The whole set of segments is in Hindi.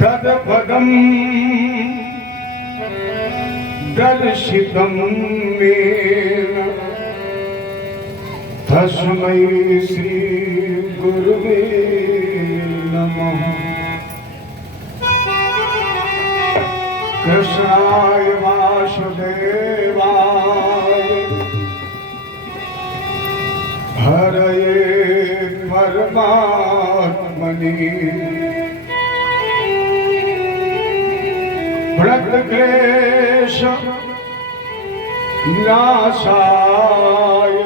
तत्पदं दर्शितं मेन तस्मै श्री गुरुवे नमः। कृष्णाय वासुदेवाय हरये परमात्मने प्रणतक्लेश नाशाय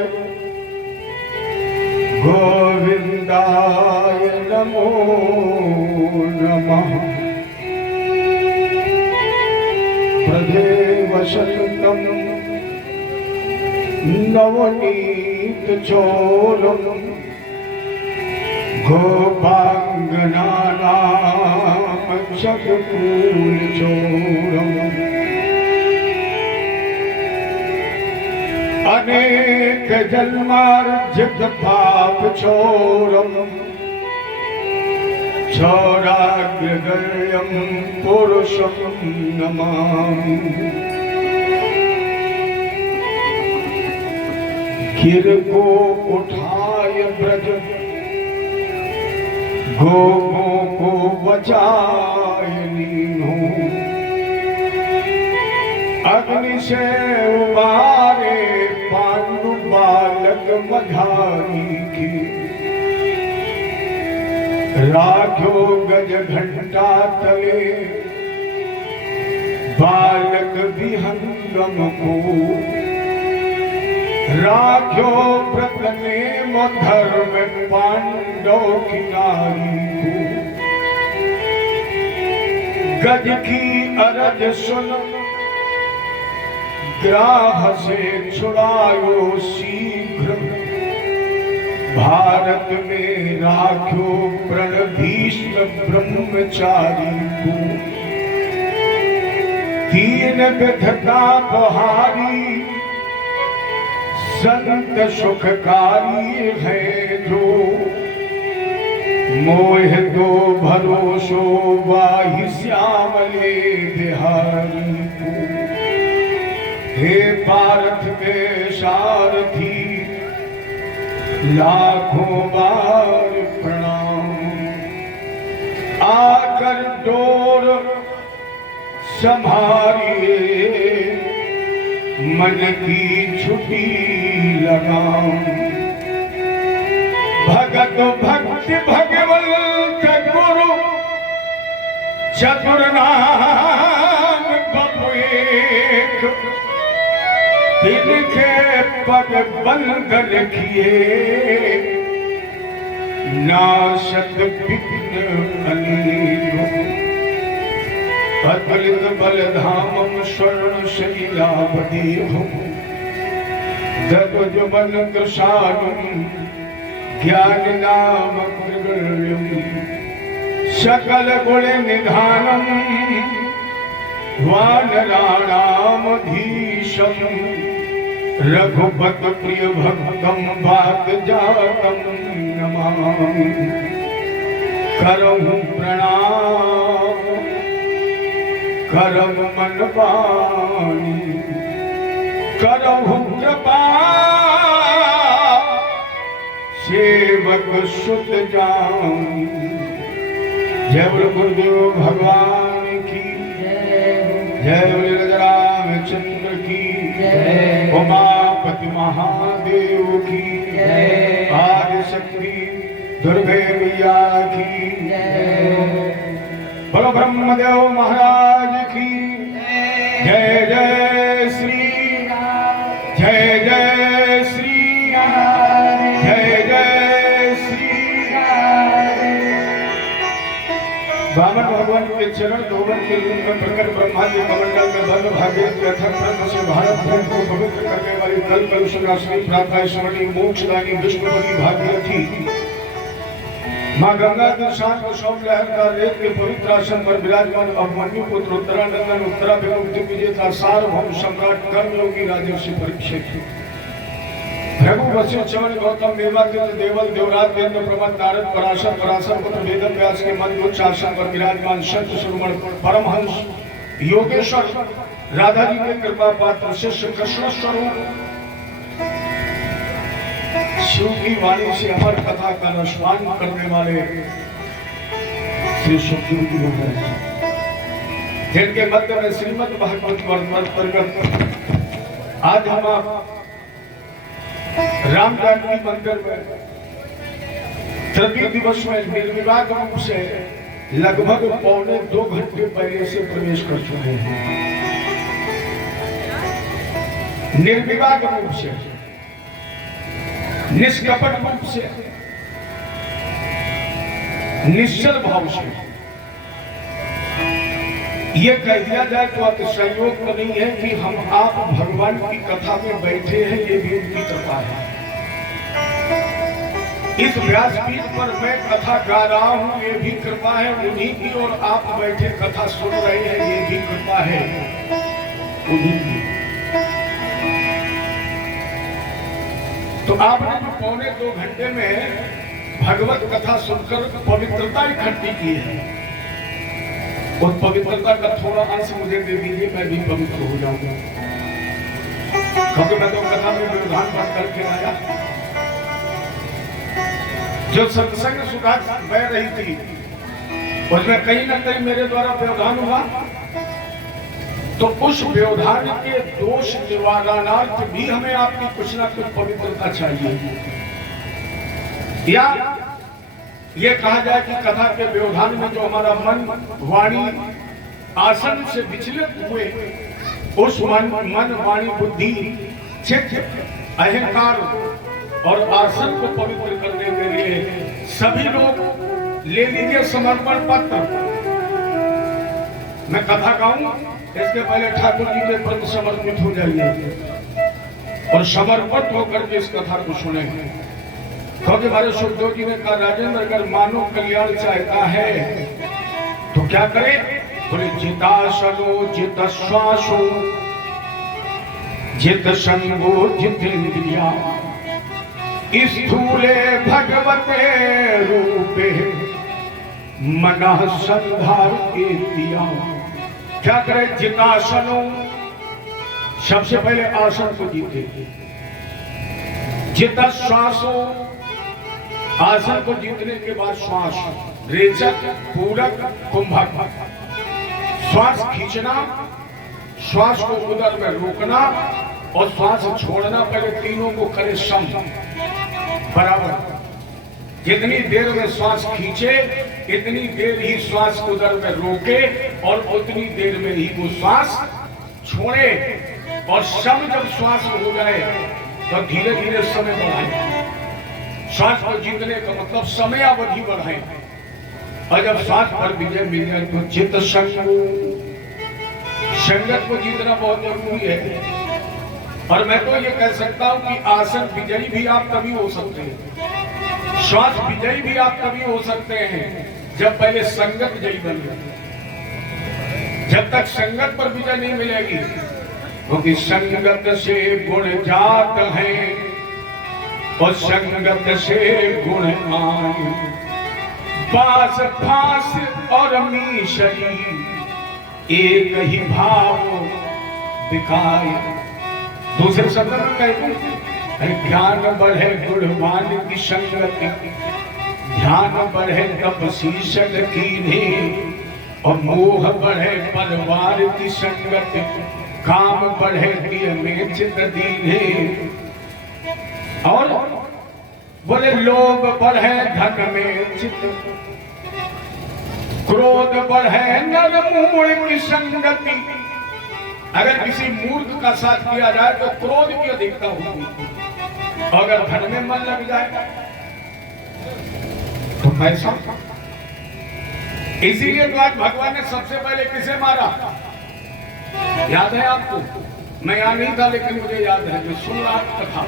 गोविंदाय नमो नमः। प्रदेवशतं नवनीतचोरं गोपाङ्गनानां जगपूलचोरम् अनेक जन्मार्जित पाप चोरम् चौराग्रगण्यं पुरुषं नमामि। गिर को उठाय ब्रज गोपों को बचाय लीनो। अग्नि से उबारे पांडु बालक मझारी की। राखो गज घंटा तले बालक विहंगम को। राखो व्रत नेम धर्म पांडव की नारी को। गज की अरज सुन ग्राह से छुड़ायो शीघ्र। भारत में राख्यो प्रण भीष्म ब्रह्मचारी को। तीन विधता बहारी संत सुखकारी है जो। मोह दो भरोसो वाहि श्यामले बिहारी को। हे पार्थ के सारथी लाखों बार प्रणाम। आकर डोर संभारिए मन की छुट्टी लगाऊं। भगत भक्ति भगवंत गुरु चतुर्नाम बपु एक। तिनके पग बंद रखिए नाशत विघ्न अनेक। अतुलित बलधामं स्वर्ण शैलावदेहं। दत्तजुबन कृशानं ज्ञान नाम प्रगल्यं। सकल गुण निधानं वानराणामधीशं। रघुपत प्रिय भक्तं वात जातं नमामि। करहु प्रणाम करम मन वाणी। करहु कृपा सेवक सुत जानी। जय बोलो गुरुदेव भगवान की जय। बोलो रामचंद्र की जय। उमापति महादेव की जय। आदि शक्ति दुर्गे मैया की जय। बोलो ब्रह्मदेव महाराज की जय। जय श्री जय जय श्री जय जय श्री। वामन भगवान के चरण धोवन के रूप में प्रकट ब्रह्मा जी कमंडल में भव्य भाग्य अथक ब्रह्म से भारत भूमि को पवित्र करने वाली कल कलुषनाशिनी प्रातः स्मरणी मोक्षदायिनी विष्णुपति भागीरथी माँ गंगा के शांत शोभ लहर का रेत के पवित्र आसन पर विराजमान अभिमन्यु पुत्र उत्तरानंदन उत्तराभिमुख विजेता सार्वभौम सम्राट कर्मयोगी राजर्षि परीक्षित भृगु वशिष्ठ च्यवन गौतम मेवातीत देवल देवराज वेद प्रमथ नारद पराशर पराशर पुत्र वेद व्यास के मन उच्च आसन पर विराजमान संत शिरोमणि परमहंस योगेश्वर राधा जी के कृपा पात्र शिष्य कृष्ण स्वरूप शिव की वाणी से अमर कथा का रसपान करने वाले श्री सुखदेव जी महाराज, जिनके मध्य में श्रीमद् भागवत प्रगट आज हम राम जानकी मंदिर में तृतीय दिवस में निर्विवाद रूप से लगभग 1.25 घंटे पहले से प्रवेश कर चुके हैं। निर्विवाद रूप से, निष्कपट रूप से, निश्चल भाव से ये कह दिया जाए तो अतिशयोक्त नहीं है कि हम आप भगवान की कथा में बैठे हैं, ये भी उनकी कृपा है। इस व्यासपीठ पर मैं कथा गा रहा हूं, ये भी कृपा है उन्हीं की, और आप बैठे कथा सुन रहे हैं, ये भी कृपा है उन्हीं की। तो आपने जो 1.25 घंटे में भगवत कथा सुनकर पवित्रता इकट्ठी की है, उस पवित्रता का थोड़ा अंश मुझे दे दीजिए, मैं भी पवित्र हो जाऊंगा। क्योंकि मैं तो कथा में व्यवधान पढ़ करके आया। जो सत्संग सुधा बह रही थी उसमें कहीं ना कहीं मेरे द्वारा व्यवधान हुआ, तो उस व्यवधान के दोष निवारणार्थ भी हमें आपकी कुछ ना कुछ पवित्रता चाहिए। या ये कहा जाए कि कथा के व्यवधान में जो हमारा मन वाणी आसन से विचलित हुए, उस मन वाणी बुद्धि चित्त अहंकार और आसन को पवित्र करने के लिए सभी लोग ले लीजिए समर्पण पत्र। मैं कथा गाऊं, इसके पहले ठाकुर जी के प्रति समर्पित हो जाइए और समर्पित होकर के इस कथा को सुने। क्योंकि हमारे सुखदेव जी ने कहा, राजेंद्र अगर मानव कल्याण चाहता है तो क्या करे? बोले जितासनो जित श्वासो जित संगो जित इंद्रिया स्थूले भगवते रूपे मनः संधार के दिया। क्या करे? जितासनो, सबसे पहले आसन को जीते। जित श्वासो, आसन को जीतने के बाद श्वास, रेचक, पूरक, कुंभक। श्वास खींचना, श्वास को उदर में रोकना और श्वास छोड़ना, पहले तीनों को करे सम बराबर। जितनी देर में श्वास खींचे इतनी देर ही श्वास उदर में रोके और उतनी देर में ही वो श्वास छोड़े। और सम जब श्वास हो जाए तो धीरे धीरे समय बढ़ाए। श्वास को जीतने का मतलब समय अवधि बढ़ाए। और जब श्वास पर विजय मिल जाए तो चित्त संगत को जीतना बहुत जरूरी है। और मैं तो ये कह सकता हूं कि आसन विजयी भी आप तभी हो सकते हैं, श्वास विजयी भी आप तभी हो सकते हैं जब पहले संगत जयी बन जाए। जब तक संगत पर विजय नहीं मिलेगी, क्योंकि संगत से गुण जात है और संगत से गुण आए। बास फास और मीशरी एक ही भाव दिखाए। दूसरे शब्द में कहते हैं, ज्ञान बढ़े गुणवान की संगति, ध्यान बढ़े तब शीशल कीन्हे, और मोह बढ़े परिवार की संगति, काम बढ़े दिए में चित दीन्हे। और बोले लोभ बढ़े धन में चित, क्रोध बढ़े नर मूढ़ की संगति। अगर किसी मूर्ख का साथ किया जाए तो क्रोध की अधिकता होगी, अगर धन में मन लग जाए तो पैसा। इसीलिए तो आज भगवान ने सबसे पहले किसे मारा याद है आपको? मैं यहां नहीं था लेकिन मुझे याद है, मैं सुन रहा कथा।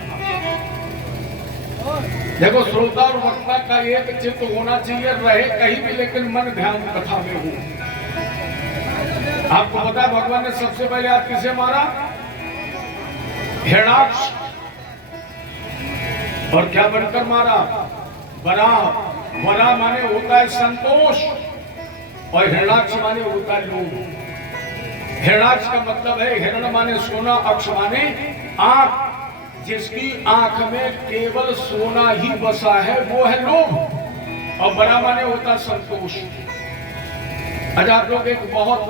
देखो, श्रोता और वक्ता का एक चित्त होना चाहिए, रहे कहीं भी लेकिन मन ध्यान कथा में हो। आपको पता है भगवान ने सबसे पहले आज किसे मारा? हिरण्याक्ष। और क्या बनकर मारा? बरा। बरा माने होता है संतोष और हिरणाक्ष माने होता है लोभ। हिरणाक्ष का मतलब है, हिरण माने सोना, अक्ष माने आंख। जिसकी आंख में केवल सोना ही बसा है वो है लोभ। और बरा माने होता है संतोष। आज आप लोग एक बहुत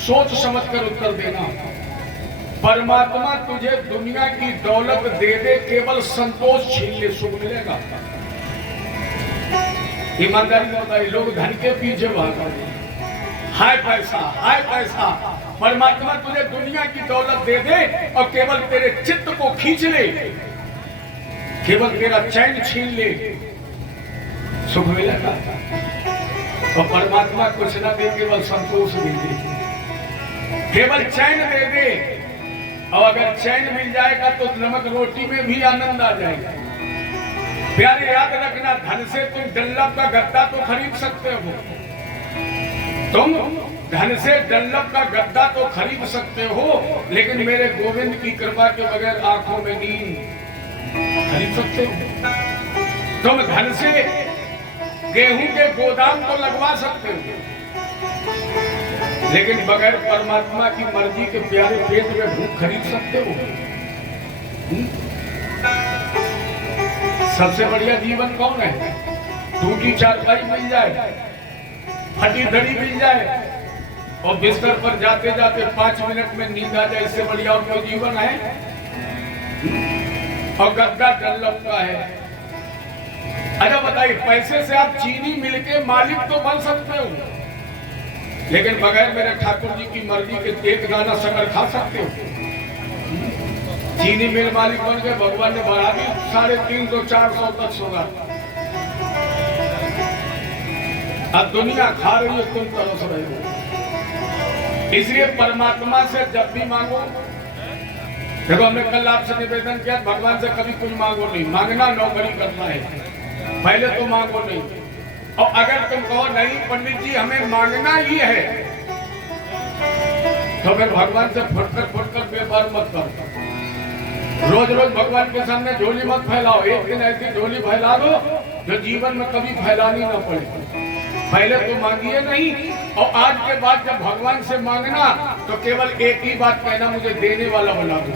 सोच समझकर उत्तर देना। परमात्मा तुझे दुनिया की दौलत दे दे, केवल संतोष छीन ले, सुख मिलेगा? ईमानदारी में बताइए, लोग धन के पीछे भाग रहे हैं, हाय पैसा, हाय पैसा। परमात्मा तुझे दुनिया की दौलत दे दे और केवल तेरे चित्त को खींच ले, केवल तेरा चैन छीन ले, सुख मिलेगा? और परमात्मा कुछ ना दे, केवल संतोष दे दे, केवल चैन दे दे। और अगर चैन मिल जाएगा तो नमक रोटी में भी आनंद आ जाएगा। प्यारे याद रखना, धन से तुम डल्लब का गद्दा तो खरीद सकते हो, तुम धन से डल्लब का गद्दा तो खरीद सकते हो, लेकिन मेरे गोविंद की कृपा के बगैर आंखों में नींद खरीद सकते हो? तुम धन से गेहूं के गोदाम तो लगवा सकते हो, लेकिन बगैर परमात्मा की मर्जी के प्यारे पेट में भूख खरीद सकते हो? सबसे बढ़िया जीवन कौन है? टूटी चारपाई मिल जाए, फटी दड़ी मिल जाए और बिस्तर पर जाते जाते 5 मिनट में नींद आ जाए, इससे बढ़िया और कोई जीवन है? और गद्दा डल्लब का है। अच्छा बताइए, पैसे से आप चीनी मिल के मालिक तो बन सकते हो, लेकिन बगैर मेरे ठाकुर जी की मर्जी के एक दाना शक्कर खा सकते हो? चीनी मिल मालिक बन गए, भगवान ने बढ़ा दी 350 400 तक होगा। अब दुनिया खा रही है, तुम तरस रहे हो। इसलिए परमात्मा से जब भी मांगो, देखो हमने कल आपसे निवेदन किया, भगवान से कभी कुछ मांगो नहीं। मांगना नौकरी करना है, पहले तो मांगो नहीं। और अगर तुम कहो नहीं पंडित जी हमें मांगना ही है, तो फिर भगवान से फुटकर व्यवहार मत करो। रोज रोज भगवान के सामने झोली मत फैलाओ। एक दिन ऐसी झोली फैला दो जो जीवन में कभी फैलानी ना पड़े। पहले तो मांगिए नहीं, और आज के बाद जब भगवान से मांगना तो केवल एक ही बात कहना, मुझे देने वाला बना दो।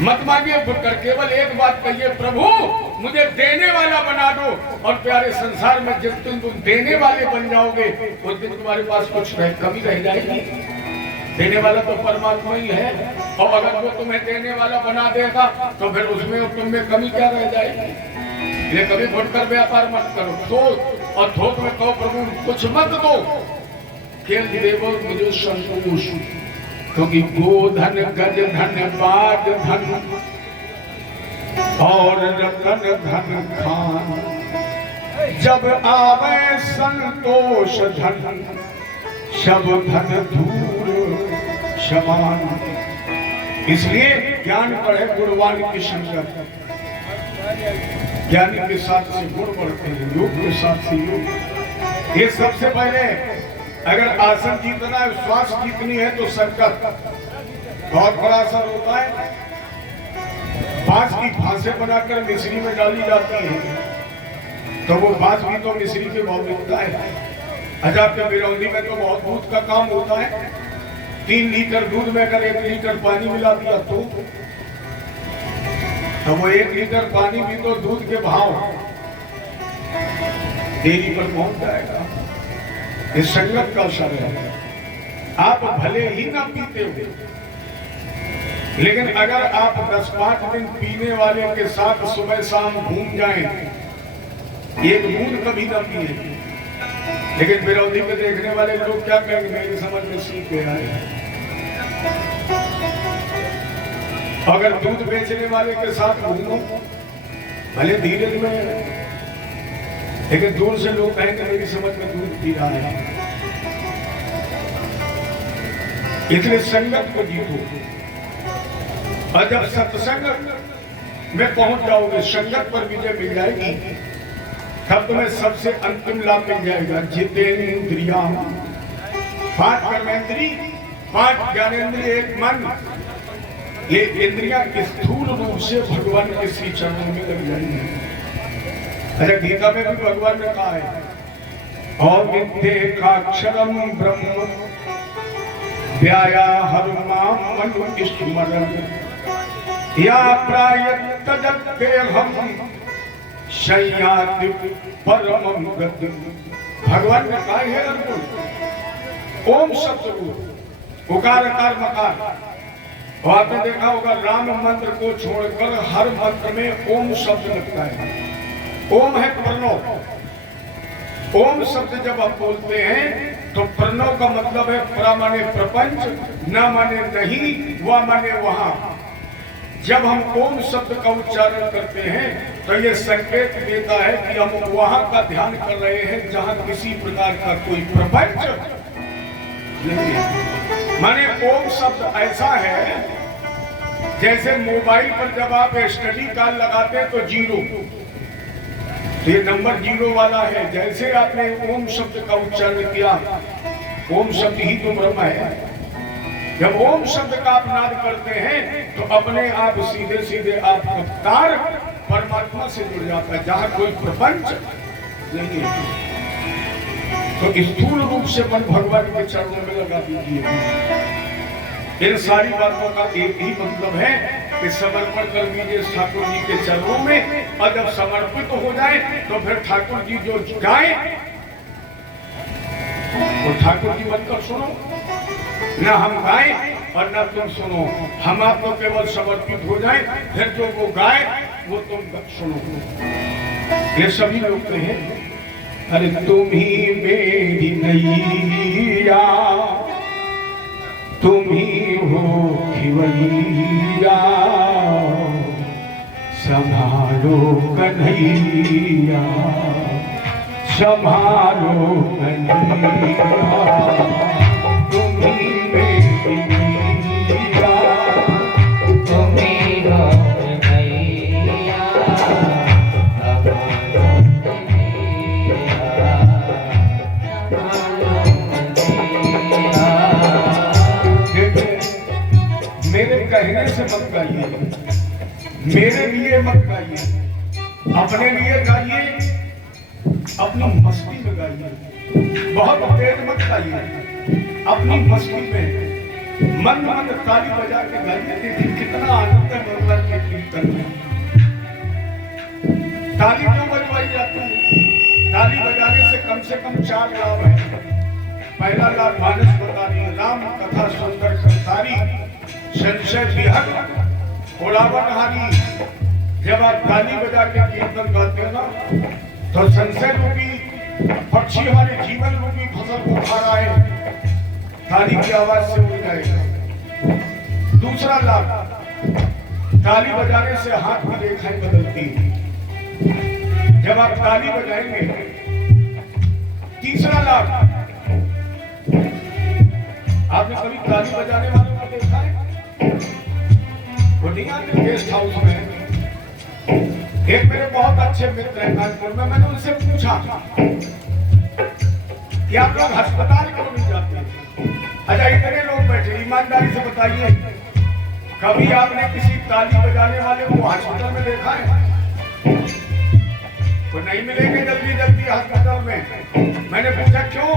मत मांगिए फुटकर, केवल एक बात कहिए, प्रभु मुझे देने वाला बना दो। और प्यारे संसार में जिस दिन तुम देने वाले बन जाओगे, उस दिन तुम्हारे पास कुछ कमी रह जाएगी। देने वाला तो परमात्मा ही है, और अगर वो तुम्हें देने वाला बना देगा तो फिर उसमें और तुम में कमी क्या रह जाएगी? ये कभी फुटकर व्यापार मत करो। थोक और थोक में कहो प्रभु कुछ मत दो, केवल देवो मुझे संतोष। क्योंकि गोधन गज धन बाज धन और रतन धन खान, जब आवे संतोष धन सब धन धूल समान। इसलिए ज्ञान बढ़े गुणवान की संगत, ज्ञानी के साथ से गुण बढ़ते हैं, योग के साथ से योग। ये सबसे पहले अगर आसन जीतना है, श्वास जीतनी है तो संकट बहुत बड़ा असर होता है। बांस की फांसे बनाकर मिश्री में डाली जाती है, तो वो बांस भी तो मिश्री के भाव मिलता है। अजब के बिरौंदी में तो बहुत दूध का काम होता है। 3 लीटर दूध में अगर 1 लीटर पानी मिला दिया तो वो 1 लीटर पानी भी तो दूध के भाव डेयरी पर पहुंच जाएगा। इस संगत का असर है। आप भले ही ना पीते हो, लेकिन अगर आप 10-5 दिन पीने वाले के साथ सुबह शाम घूम जाएं, एक बूंद कभी ना पिए। लेकिन बिरौदी में देखने वाले लोग क्या कहेंगे, मेरी समझ में सीख गया है। अगर दूध बेचने वाले के साथ घूमो, भले धीरे धीरे, लेकिन दूर से लोग कहेंगे मेरी समझ में दूध पी रहा है। इसलिए संगत को जीतो, और जब सत्संग में पहुंच जाओगे, संगत पर विजय मिल जाएगी, तब तुम्हें सबसे अंतिम लाभ मिल जाएगा। जितेंद्रिया 5 कर्मेंद्री, 5 ज्ञानेंद्रिय, 1 मन, ये इंद्रियां स्थूल रूप से भगवान के श्री चरणों में लग जाएंगी। अच्छा, गीता में भी भगवान ने कहा है, अविद्येकाक्षरम ब्रह्म व्यायाहर माम मनुस्मरन् या प्रायतजद्देहम् शय्याति परमं गतिम्। भगवान ने कहा है अर्जुन, ओम शब्द को उकार अकार मकार, और आपने देखा होगा राम मंत्र को छोड़कर हर मंत्र में ओम शब्द लगता है। ओम है प्रणव। ओम शब्द जब आप बोलते हैं तो प्रणव का मतलब है प्रा माने प्रपंच, न माने नहीं, व माने वहां। जब हम ओम शब्द का उच्चारण करते हैं तो ये संकेत देता है कि हम वहां का ध्यान कर रहे हैं जहां किसी प्रकार का कोई प्रपंच नहीं है। माने ओम शब्द ऐसा है जैसे मोबाइल पर जब आप स्टडी कार्ड लगाते हैं तो 0, तो ये नंबर 0 वाला है। जैसे आपने ओम शब्द का उच्चारण किया, ओम शब्द ही तो ब्रह्म है। जब ओम शब्द का आप नाद करते हैं तो अपने आप सीधे सीधे आपका तार परमात्मा से जुड़ जाता है, जहां कोई प्रपंच नहीं है। तो स्थूल रूप से मन भगवान के चरणों में लगा दीजिए। इन सारी बातों का एक ही मतलब है कि समर्पण कर दीजिए ठाकुर जी के चरणों में, और जब समर्पित हो जाए तो फिर ठाकुर जी जो गाए तो ठाकुर जी बनकर सुनो, न हम गाए और न तुम सुनो, हम आपको केवल समर्पित हो जाए, फिर जो वो गाए वो तुम सुनो। ये सभी लोग हैं, अरे तुम ही मेरी नैया, तुम ही हो खिवैया, संभालो कन्हैया, संभालो कन्हैया, तुम ही मेरी नैया, तुम ही हो कन्हैया, संभालो मेरे कहने से मत गाइए, मेरे लिए मत गाइए, अपने लिए गाइए, अपनी मस्ती में गाइए, बहुत तेज मत गाइए, अपनी मस्ती में मन मन ताली बजा के गाइए। देखिए कितना आनंद है भगवान के कीर्तन में। ताली क्यों बजवाई जाती है? ताली बजाने से कम 4 लाभ है। पहला लाभ मानस बतानी, राम कथा सुंदर संसारी, संशय विहर कोलावन हारी। जब आप ताली बजा के कीर्तन गाते हो ना तो संशय रूपी पक्षी हमारे जीवन रूपी फसल को खा रहा है, ताली की आवाज से उड़ जाएगा। दूसरा लाभ, ताली बजाने से हाथ की रेखाएं बदलती हैं जब आप ताली बजाएंगे। तीसरा लाभ, आपने कभी ताली बजाने वालों को देखा है? गेस्ट हाउस में एक मेरे बहुत अच्छे मित्र हैं कानपुर में, मैंने उनसे पूछा कि आप लोग अस्पताल क्यों नहीं जाते? अच्छा, इतने लोग बैठे, ईमानदारी से बताइए, कभी आपने किसी ताली बजाने वाले को हॉस्पिटल में देखा है? तो नहीं मिलेंगे जल्दी जल्दी अस्पताल में। मैंने पूछा क्यों,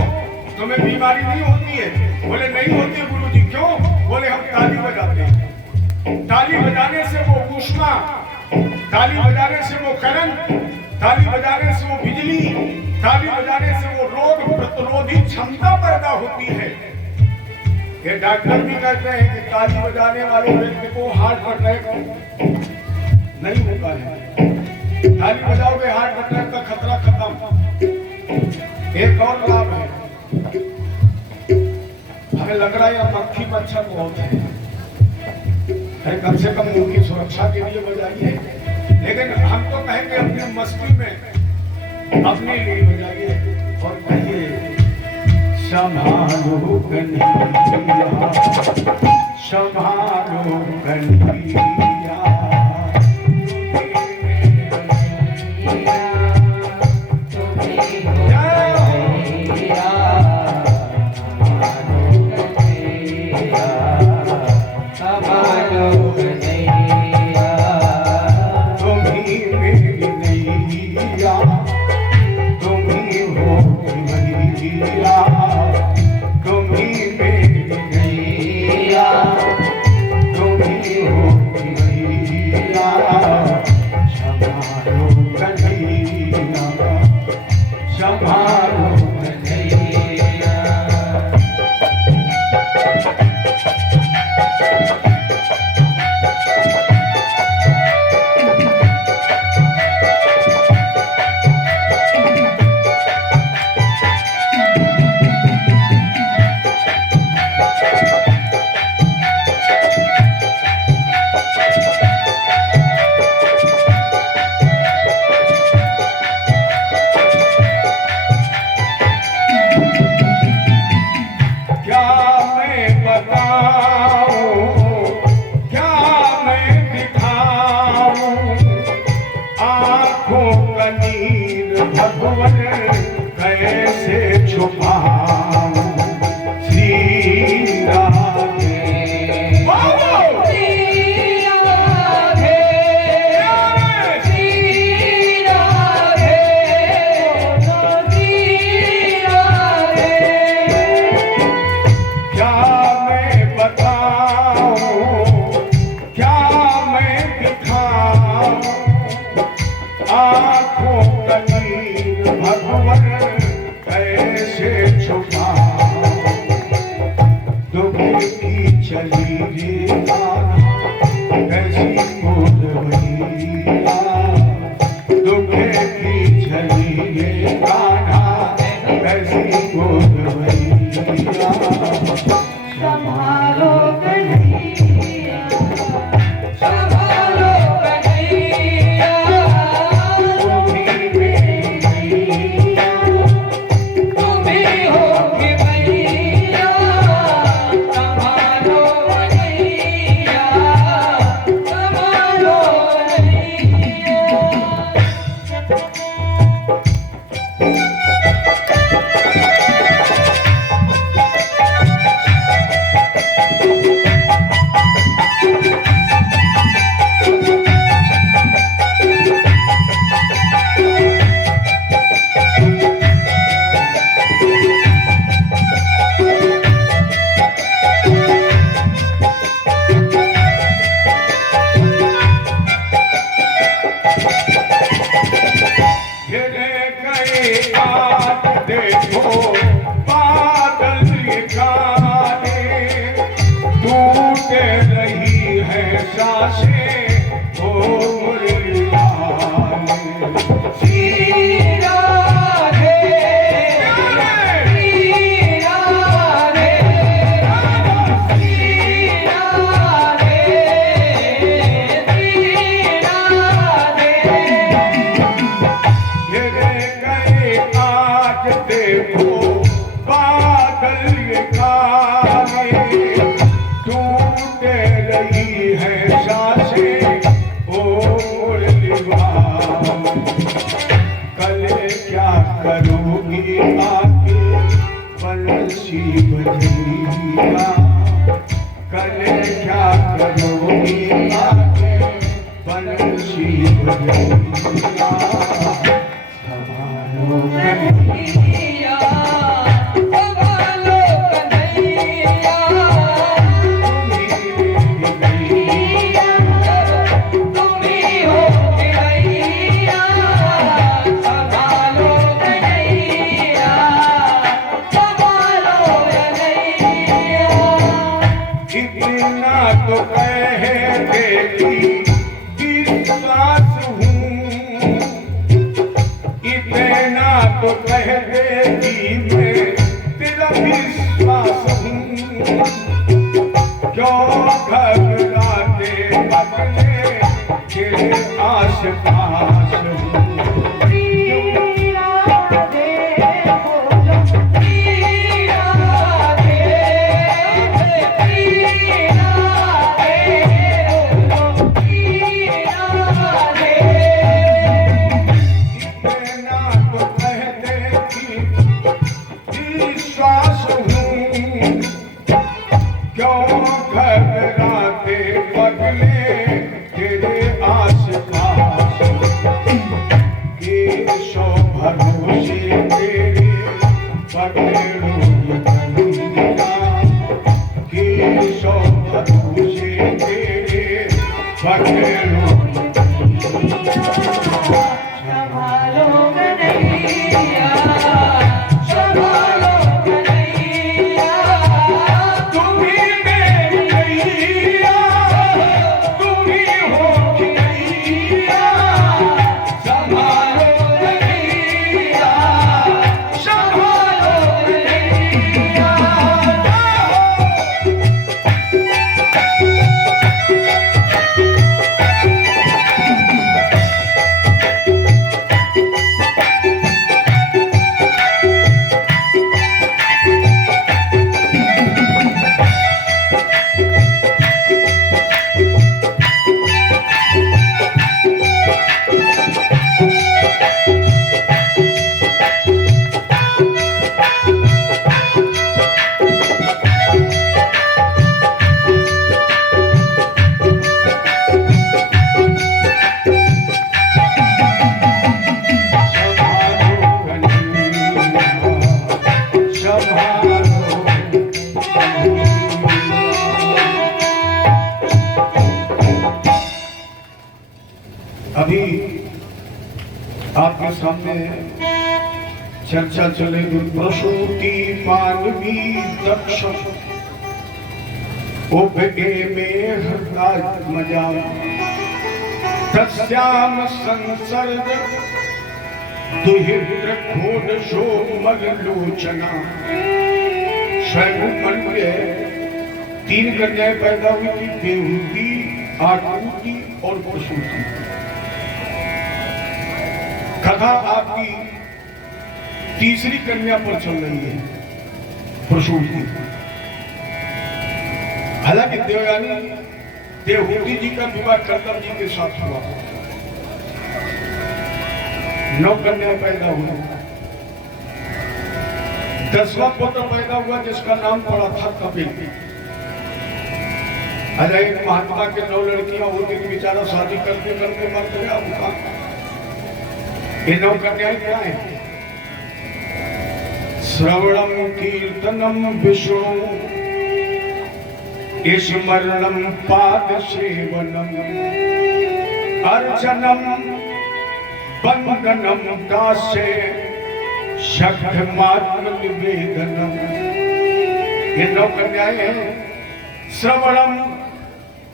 तुम्हें बीमारी नहीं होती है? बोले नहीं होती गुरुजी। क्यों? बोले हम ताली बजाते हैं। ताली बजाने से वो ऊष्मा, ताली बजाने से वो करंट, ताली बजाने से वो बिजली, ताली बजाने से वो रोग प्रतिरोधी क्षमता पैदा होती है। ये डॉक्टर भी कहते हैं कि ताली बजाने वाले व्यक्ति को हार्ट अटैक नहीं होता है। ताली बजाओगे हार्ट अटैक का खतरा खत्म। एक और लाभ है, हमें लग रहा है यहाँ मक्खी मच्छर बहुत है, कम से कम उनकी सुरक्षा के लिए बजाइए। लेकिन हम तो कहेंगे अपनी मस्ती में अपने लिए बजाइए और कहिए संभालो कन्हैया, संभालो कन्हैया, संभालो संभालो। अभी आपके सामने चर्चा चलेगी प्रसूति मानवी दक्ष उपगे में हृदय तस्याम संसर्ग दुहित्र घोर शो मगलोचना। स्वयं मन में 3 कन्याएं पैदा हुई थी, देवहूति, आकृति और प्रसूति। कथा आपकी तीसरी कन्या पर चल रही है, प्रसूति। हालांकि देवयानी देवहूति जी का विवाह कर्दम जी के साथ हुआ। 9 कन्याएं पैदा हुई। 10वां पुत्र पैदा हुआ जिसका नाम पड़ा था कपिल। अरे एक महात्मा के 9 लड़कियां होती थी, बेचारा शादी करते करते मर गया उनका। ये 9 कन्याएं क्या है? श्रवणम कीर्तनम विष्णु स्मरणम पाद सेवनम अर्चनम वंदनम दासे शक्तिमात्म निवेदनम। ये 9 कन्याएं हैं। श्रवणम,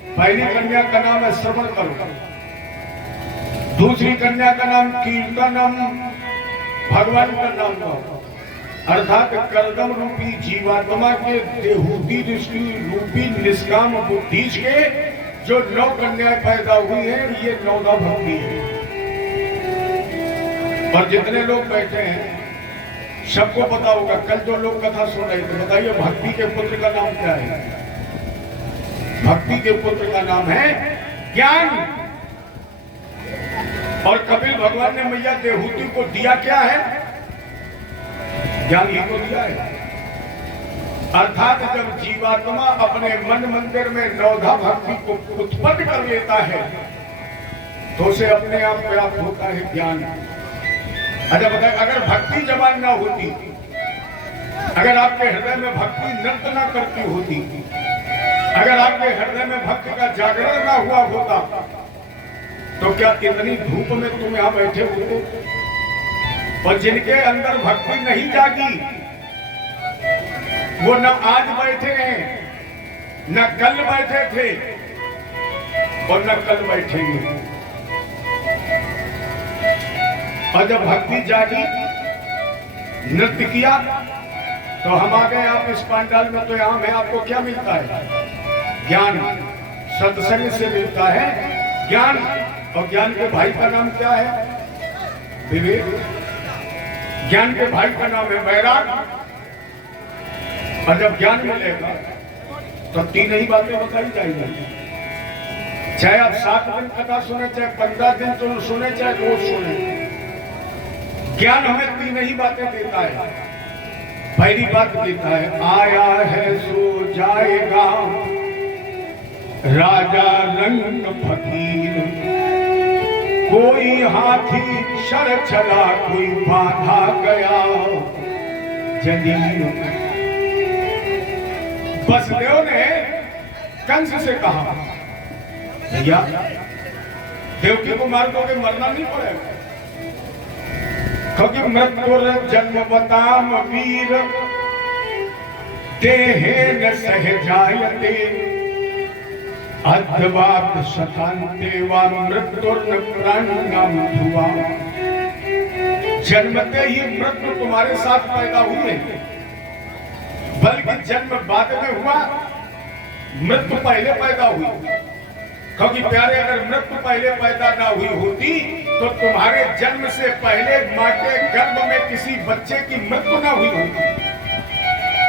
पहली कन्या का नाम है श्रवण करो। दूसरी कन्या का नाम कीर्तनम, भगवान का नाम लो। अर्थात कर्दम रूपी जीवात्मा के देहूति दृष्टि रूपी निष्काम बुद्धि के जो 9 कन्याएं पैदा हुई हैं, ये 9 भक्ति है। और जितने लोग बैठे हैं सबको पता होगा, कल जो लोग कथा सुन रहे थे, बताइए भक्ति के पुत्र का नाम क्या है? भक्ति के पुत्र का नाम है ज्ञान। और कपिल भगवान ने मैया देहूति को दिया क्या है? ज्ञान ही को दिया है। अर्थात जब जीवात्मा अपने मन मंदिर में 9 भक्ति को उत्पन्न कर लेता है तो उसे अपने आप प्राप्त होता है ज्ञान। अच्छा बताए, अगर भक्ति जवान ना होती, अगर आपके हृदय में भक्ति नृत्य ना करती होती, अगर आपके हृदय में भक्ति का जागरण ना हुआ होता, तो क्या इतनी धूप में तुम यहां बैठे होते? और जिनके अंदर भक्ति नहीं जागी वो न आज बैठे हैं, न कल बैठे थे और न कल बैठेंगे। और जब भक्ति जागी, नृत्य किया, तो हम आ गए आप इस पंडाल में, तो यहां में आपको क्या मिलता है? ज्ञान। सत्संग से मिलता है ज्ञान। और ज्ञान के भाई का नाम क्या है? विवेक। ज्ञान के भाई का नाम है वैराग। और जब ज्ञान मिलेगा तो 3 ही बातें बताई जाएंगी। चाहे आप 7 दिन कथा सुने, चाहे 15 दिन तो सुने, चाहे रोज सुने, ज्ञान हमें 3 ही बातें देता है। पहली बात देता है, आया है सो जाएगा राजा रंग फकीर, कोई हाथी क्षण चला, कोई बाधा गया जलील। बसदेव ने कंस से कहा, भैया देवकी को मार दोगे, मरना नहीं पड़ेगा, क्योंकि मृत्युर जन्म बताम वीर, देहे न सहजायते, अद्वात शतान्ते वा मृत्युर्न प्राणिनाम ध्रुवा। जन्मते ही मृत्यु तुम्हारे साथ पैदा हुई है, बल्कि जन्म बाद में हुआ, मृत्यु पहले पैदा हुई। क्योंकि प्यारे, अगर मृत्यु पहले पैदा ना हुई होती तो तुम्हारे जन्म से पहले माँ के गर्भ में किसी बच्चे की मृत्यु ना हुई होती।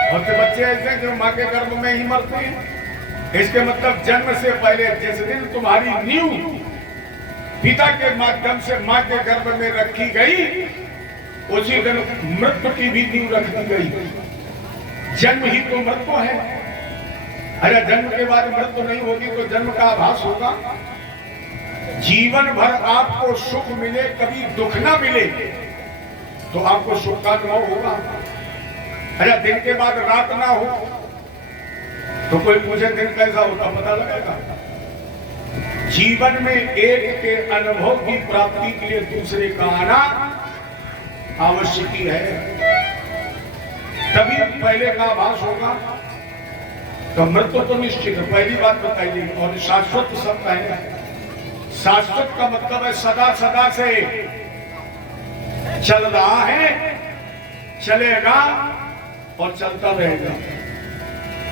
और तो बच्चे ऐसे जो माँ के गर्भ में ही मरते हैं। इसके मतलब जन्म से पहले जिस दिन तुम्हारी नींव पिता के माध्यम से माँ के गर्भ में रखी गई, उसी दिन मृत्यु की भी नींव रख दी गई। जन्म ही तो मृत्यु है। अरे जन्म के बाद मृत्यु नहीं होगी तो जन्म का आभास होगा। जीवन भर आपको सुख मिले, कभी दुख ना मिले, तो आपको सुख का अनुभव होगा। अच्छा दिन के बाद रात ना हो तो कोई पूछे दिन कैसा होता, पता लगेगा। जीवन में एक के अनुभव की प्राप्ति के लिए दूसरे का आना आवश्यक है, तभी पहले का आभास होगा। तो मृत्यु तो निश्चित है, पहली बात बताइए। और शाश्वत शब्द है, शाश्वत का मतलब है सदा सदा से चल रहा है, चलेगा और चलता रहेगा।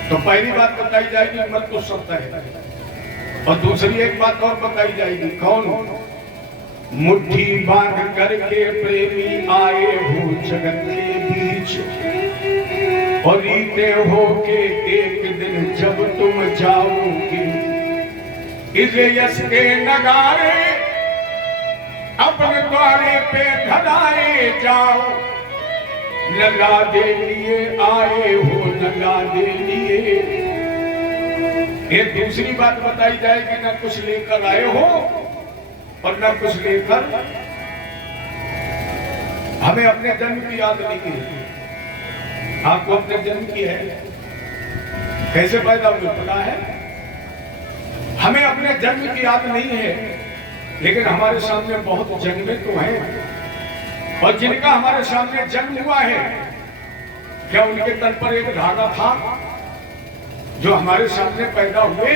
तो पहली बात बताई जाएगी मृत्यु सत्य है। और दूसरी एक बात और बताई जाएगी, कौन? मुट्ठी बांध करके प्रेमी आए हो जगत के बीच, और रीते हो के एक दिन जब तुम जाओगे इस यश के नगारे अपने द्वारे पे धराए जाओ। नगा दे लिए आए हो, नगा दे लिए। एक दूसरी बात बताई जाएगी, ना कुछ लेकर आए हो और ना कुछ लेकर। हमें अपने जन्म की याद नहीं है। आपको अपने जन्म की है, कैसे पैदा हुए पता है? हमें अपने जन्म की याद नहीं है, लेकिन हमारे सामने बहुत जन्मे तो हैं। और जिनका हमारे सामने जन्म हुआ है, क्या उनके तन पर एक धागा था? जो हमारे सामने पैदा हुए,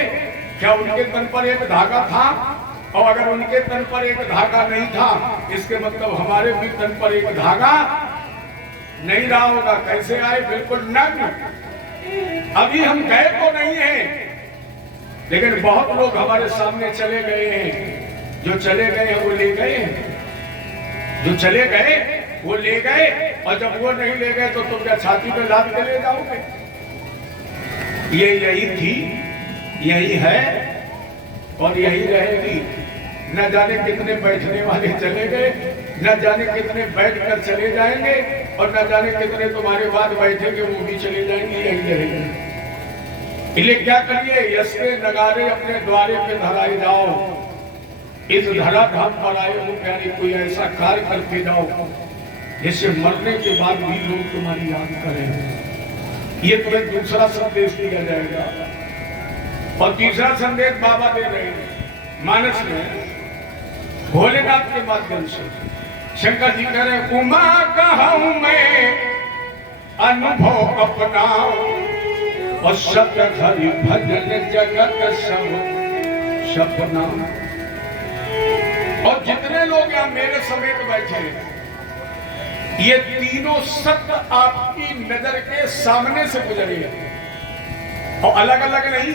क्या उनके तन पर एक धागा था? और अगर उनके तन पर एक धागा नहीं था, इसके मतलब हमारे भी तन पर एक धागा नहीं रहा होगा। कैसे आए? बिल्कुल नग्न। अभी हम गए तो नहीं हैं, लेकिन बहुत लोग हमारे सामने चले गए हैं। जो चले गए हैं वो ले गए हैं, जो चले गए वो ले गए। और जब वो नहीं ले गए तो तुम क्या छाती पे लाद के ले जाओगे? ये यही थी, यही है और यही रहेगी। न जाने कितने बैठने वाले चले गए, न जाने कितने बैठकर चले जाएंगे, और न जाने कितने तुम्हारे बाद बैठेंगे, वो भी चले जाएंगे, यही रहेंगे। इसलिए क्या करिए? यश के नगारे अपने द्वारे पे धराए जाओ। इस धरा धाम पर आए हो प्यारे, कोई ऐसा कार्य करके जाओ जिससे मरने के बाद भी लोग तुम्हारी याद करें। ये तुम्हें दूसरा संदेश दिया जाएगा। और तीसरा संदेश बाबा दे रहे हैं मानस में, भोलेनाथ के माध्यम से। शंकर जी कह रहे हैं, उमा कहूं मैं अनुभव अपना, और सत्य हरि भजन जगत सब सपना। और जितने लोग यहाँ मेरे समेत बैठे हैं, ये तीनों सत्य आपकी नजर के सामने से गुजरे, और अलग अलग नहीं,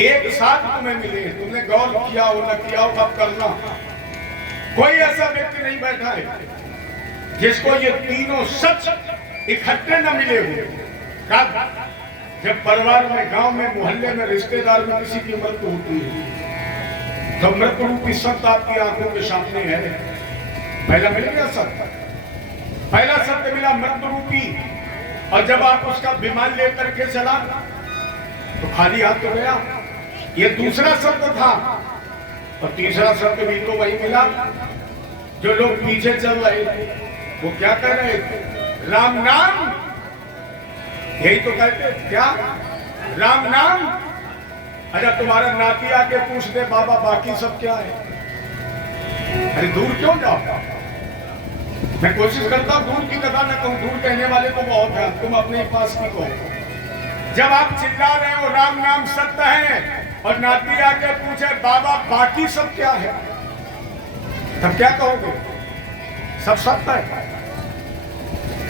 एक साथ तुम्हें मिले। तुमने गौर किया हो न किया हो, अब करना। कोई ऐसा व्यक्ति नहीं बैठा है जिसको ये तीनों सच इकट्ठे न मिले हुए। जब परिवार में, गांव में, मोहल्ले में, रिश्तेदार में किसी की मृत्यु होती है, तो मृत्यु रूपी सत्य आपकी आंखों के सामने है। पहला मिल गया सत्य, पहला सत्य मिला मृत्यु रूपी। और जब आप उसका विमान लेकर के चला तो खाली हाथ तो गया। ये दूसरा सत्य था। और तीसरा सत्य भी तो वही मिला। जो लोग पीछे चल रहे थे वो क्या कह रहे थे? राम नाम। यही तो कहते, क्या राम नाम? अच्छा, तुम्हारा नाती आके पूछ दे, बाबा बाकी सब क्या है? अरे दूर क्यों जाओ? मैं कोशिश करता हूं दूर की कथा न कहूं। दूर कहने वाले तो बहुत है, तुम अपने पास की कहो। जब आप चिल्ला रहे हो राम नाम सत्य है, और नाती आके पूछे बाबा बाकी सब क्या है, तब क्या कहोगे? सब सत्य है।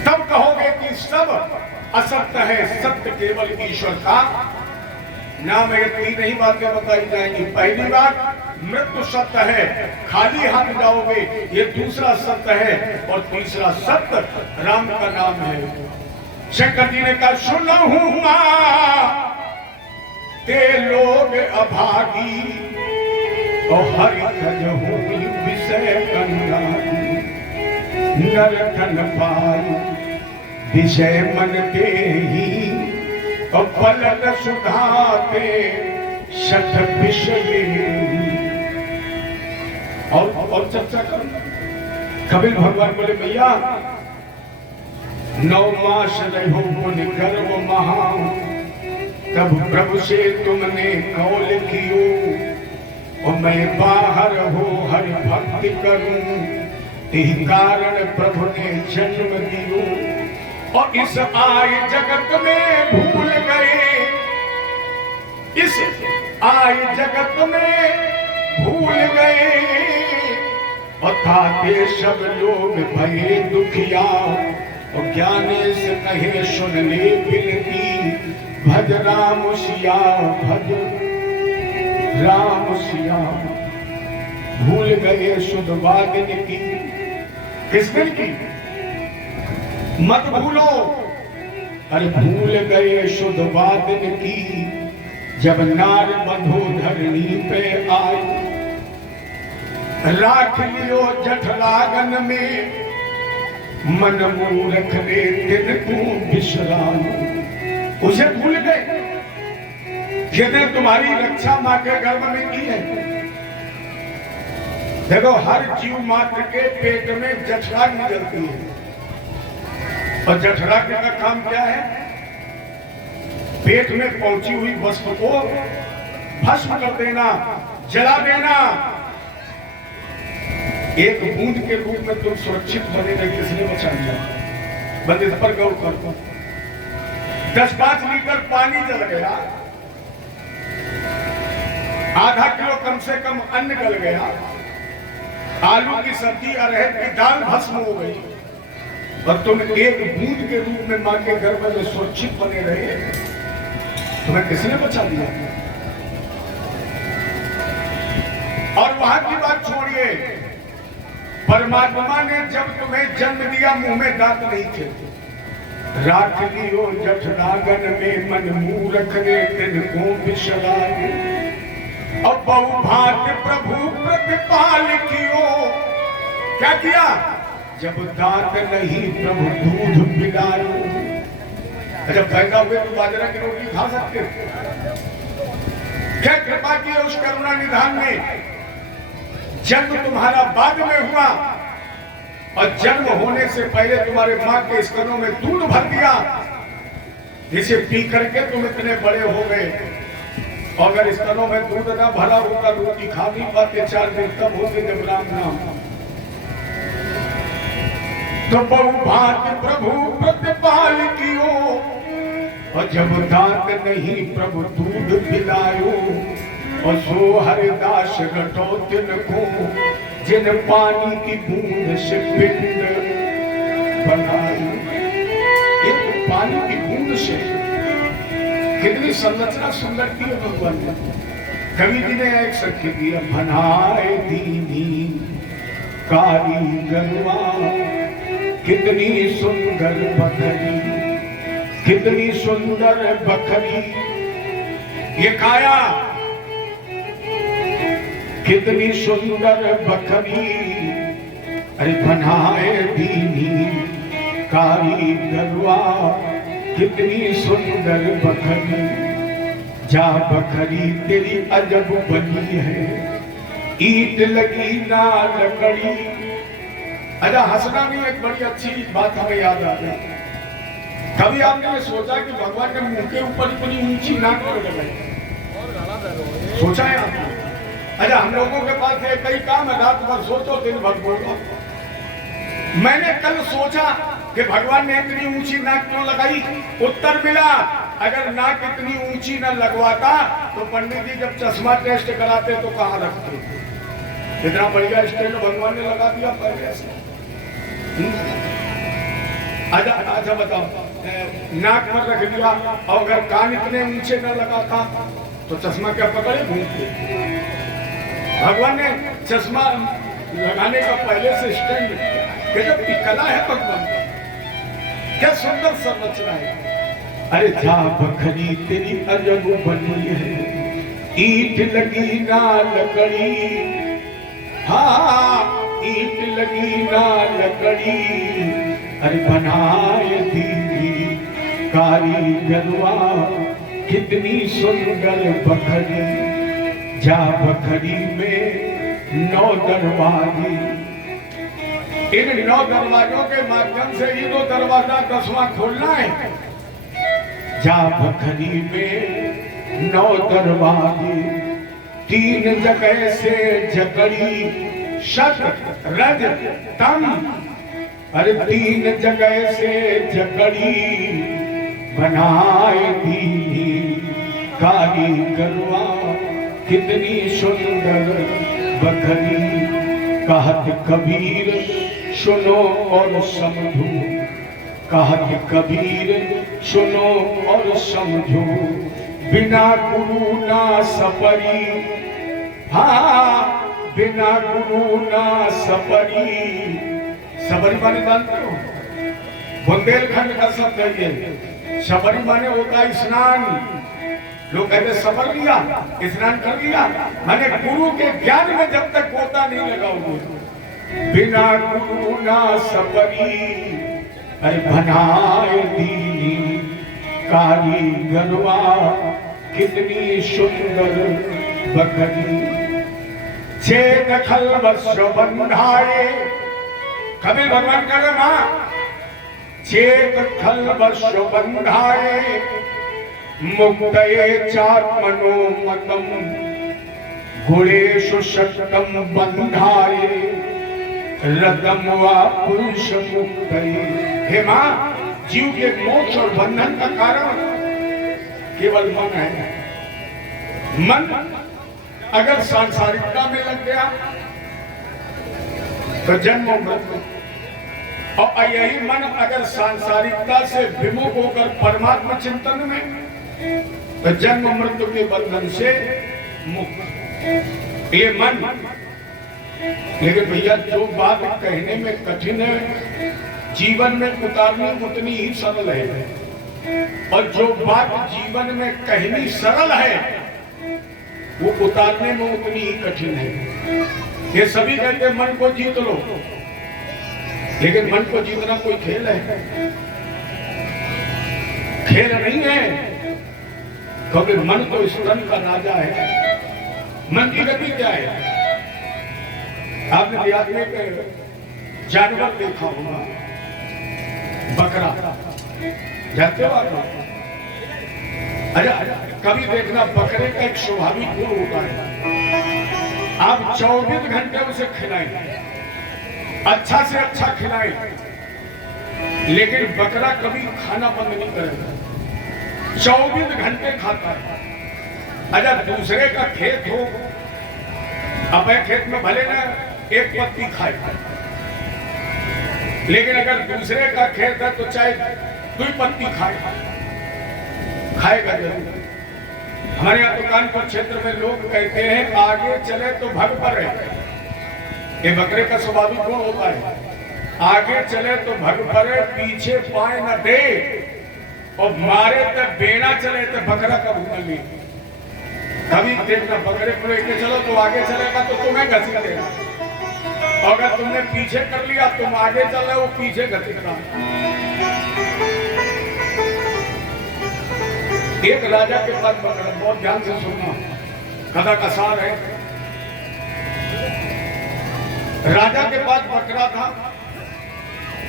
तब कहोगे कि सब असत्य है, सत्य केवल ईश्वर का नाम है। तीन ही बातें बताई जाएंगी। पहली बात, मृत्यु सत्य है, खाली हाथ जाओगे, ये दूसरा सत्य है। और तीसरा सत्य राम का नाम है। शंकर जी ने कहा, सुना हूं मां ते लोग अभागी, और हरि भजहु विषय कंगाली। नर धन पाई विषय मन के ही, और पलट सुधाते शठ विषय। और चर्चा करो। कबीर भगवान बोले, भैया 9 मास रहो पुन गर्व महा, तब प्रभु से तुमने कौल कियो, और मैं बाहर हो हरि भक्ति करूं, यही कारण प्रभु ने जन्म दियो। और इस आय जगत में भूल गए, इस आय जगत में भूल गए, और ताते सब लोग भये दुखिया, और ज्ञाने से कहे सुन ले बिनती, भज राम सिया भज राम सिया। भूल गए शुद्ध वादिन की, किस दिन की? मत भूलो, अरे भूल गए शुद्ध वादिन की, जब नार बंधु धरणी पे आए, राख लियो जठरागन में, मन मूर्ख रे दिन को बिसरायो। उसे भूल गए जिसने तुम्हारी रक्षा मां के गर्भ में की है। देखो हर जीव मात्र के पेट में जठरा निकलती है, और जठरा का काम क्या है? पेट में पहुंची हुई वस्तु को भस्म कर देना, जला देना। एक बूंद के रूप में तुम सुरक्षित बने रहे, किसने बचा लिया? बंदे पर गौर करो। 10-5 लीटर पानी जल गया, आधा किलो कम से कम अन्न गल गया, आलू की सब्जी अरहर की दाल भस्म हो गई, और तुम एक बूंद के रूप में मां के गर्भ में सुरक्षित बने रहे, तुम्हें किसने बचा दिया? और वहां की बात छोड़िए, परमात्मा ने जब तुम्हें जन्म दिया मुंह में दांत नहीं थे, राख लियो जठरागन में मन मूर्ख रे दिन को बिसरायो, और बहु भांति प्रभु प्रतिपाल कियो। क्या किया? जब दांत नहीं प्रभु दूध पिलायो। जब पैदा हुए तो बाजरा की रोटी खा सकते हो? क्या कृपा की उस करुणा निधान में? जन्म तुम्हारा बाद में हुआ, और जन्म होने से पहले तुम्हारे मां के स्तनों में दूध भर दिया, जिसे पी करके तुम इतने बड़े हो गए। अगर स्तनों में दूध ना भरा होता, रोटी खा नहीं पाते 4 दिन, तब होते जब राम नाम। तो बहु भांति प्रभु प्रतिपाल कियो, और जब दांत नहीं प्रभु दूध पिलायो, और सो हरिदास घटो तिनको, जिन पानी की बूंद से पिंड बनाई। एक पानी की बूंद से कितनी संरचना सुंदर की है भगवान ने। कवि जी ने एक सख्य दिया, बनाए दीनी कारीगरवा, कितनी सुंदर बखरी, कितनी सुंदर बखरी। ये काया कितनी सुंदर बखरी, अरे बनाए दीनी कारीगरवा, कितनी सुंदर बखरी। जा बखरी तेरी अजब बनी है, ईट लगी ना लकड़ी। अरे हंसना नहीं, एक बड़ी अच्छी बात हमें याद आ गई। कभी आपने सोचा कि भगवान ने मुंह के ऊपर इतनी ऊंची नाक क्यों लगाई? सोचा है आपने? अच्छा, हम लोगों के पास एक ही काम है, रात भर सोचो दिन भर बोलो। मैंने कल सोचा कि भगवान ने इतनी ऊंची नाक क्यों लगाई? उत्तर मिला, अगर नाक इतनी ऊंची न लगवाता तो पंडित जी जब चश्मा टेस्ट कराते तो कहाँ रखते? इतना बढ़िया स्टैंड भगवान ने लगा दिया पहले से। अच्छा बताओ, नाक पर रख दिया, और अगर कान इतने ऊंचे न लगाता तो चश्मा क्या पकड़े घूमते? भगवान ने चश्मा लगाने का पहले से स्टैंड गजब की कला है भगवान का, क्या सुंदर संरचना है। अरे जा बखरी तेरी अजब बनी है, ईट लगी ना लकड़ी। हाँ, ईट लगी ना लकड़ी, अरे बनाए दीदी कारीगरवा, कितनी सुंदर बखरी। जा बखरी में 9 दरवाजे, इन 9 दरवाजों के माध्यम से ये 2 दरवाजा 10वां खोलना है। जा बखरी में 9 दरवाजे, 3 जगह से जकड़ी शत रज तम, अरे 3 जगह से जकड़ी बनाए दी कारीगरवा, कितनी सुंदर बखरी। कहत कबीर सुनो और समझो, कहत कबीर सुनो और समझो, बिना गुरु ना सपरी, हाँ बिना गुरु ना सपरी। सबरी माने जानते हो? बुंदेलखंड का शब्द है ये। सबरी माने होता है स्नान। लोग कहते सबर लिया, स्नान कर लिया, माने गुरु के ज्ञान में जब तक गोता नहीं लगाओगे। बिना गुरु ना सपरी, अरे बनाए दीनी कारीगरवा, कितनी सुंदर बखरी। छेद खलबस बंधाए, कबीर भगवान कर रहे मां, छेद खलबस बंधाए, मुक्तये चात्मनो मतम, गुणेषु शक्तम बंधाए, रतम वा पुरुष मुक्तये। हे मां, जीव के मोक्ष और बंधन का कारण केवल मन है। मन अगर सांसारिकता में लग गया तो जन्म मृत्यु, और यही मन अगर सांसारिकता से विमुख होकर परमात्मा चिंतन में, तो जन्म मृत्यु के बंधन से मुक्त ये मन। लेकिन भैया जो बात कहने में कठिन है, जीवन में उतारनी उतनी ही सरल है, और जो बात जीवन में कहनी सरल है वो उतारने में उतनी ही कठिन है। ये सभी कहते मन को जीत लो, लेकिन मन को जीतना कोई खेल है? खेल नहीं है, क्योंकि मन तो इस तन का राजा है। मन की गति क्या है? आपने देहात में एक जानवर देखा होगा, बकरा, जानते हो आप? अरे कभी देखना, बकरे का एक स्वाभाविक गुण होता है, आप 24 घंटे उसे खिलाएं, अच्छा से अच्छा खिलाएं, लेकिन बकरा कभी खाना बंद नहीं करेगा, 24 घंटे खाता है। अगर दूसरे का खेत हो, अपने खेत में भले ना एक पत्ती खाए, लेकिन अगर दूसरे का खेत है तो चाहे 2 पत्ती खाएगा जरूर। हमारे यहाँ दुकान पर क्षेत्र में लोग कहते हैं आगे चले तो भग पर है। ये बकरे का स्वाभाविक गुण होता है, आगे चले तो भग पड़े, पीछे पाए न दे, और मारे तो बेना चले तो बकरा का भूल नहीं। कभी देखना, बकरे को लेके चलो तो आगे चलेगा तो तुम्हें घसीट देगा, और अगर तुमने पीछे कर लिया, तुम आगे चल रहे हो, पीछे घसीटना। एक राजा के पास बकरा, बहुत ध्यान से सुनना, कथा का सार है। राजा के पास बकरा था,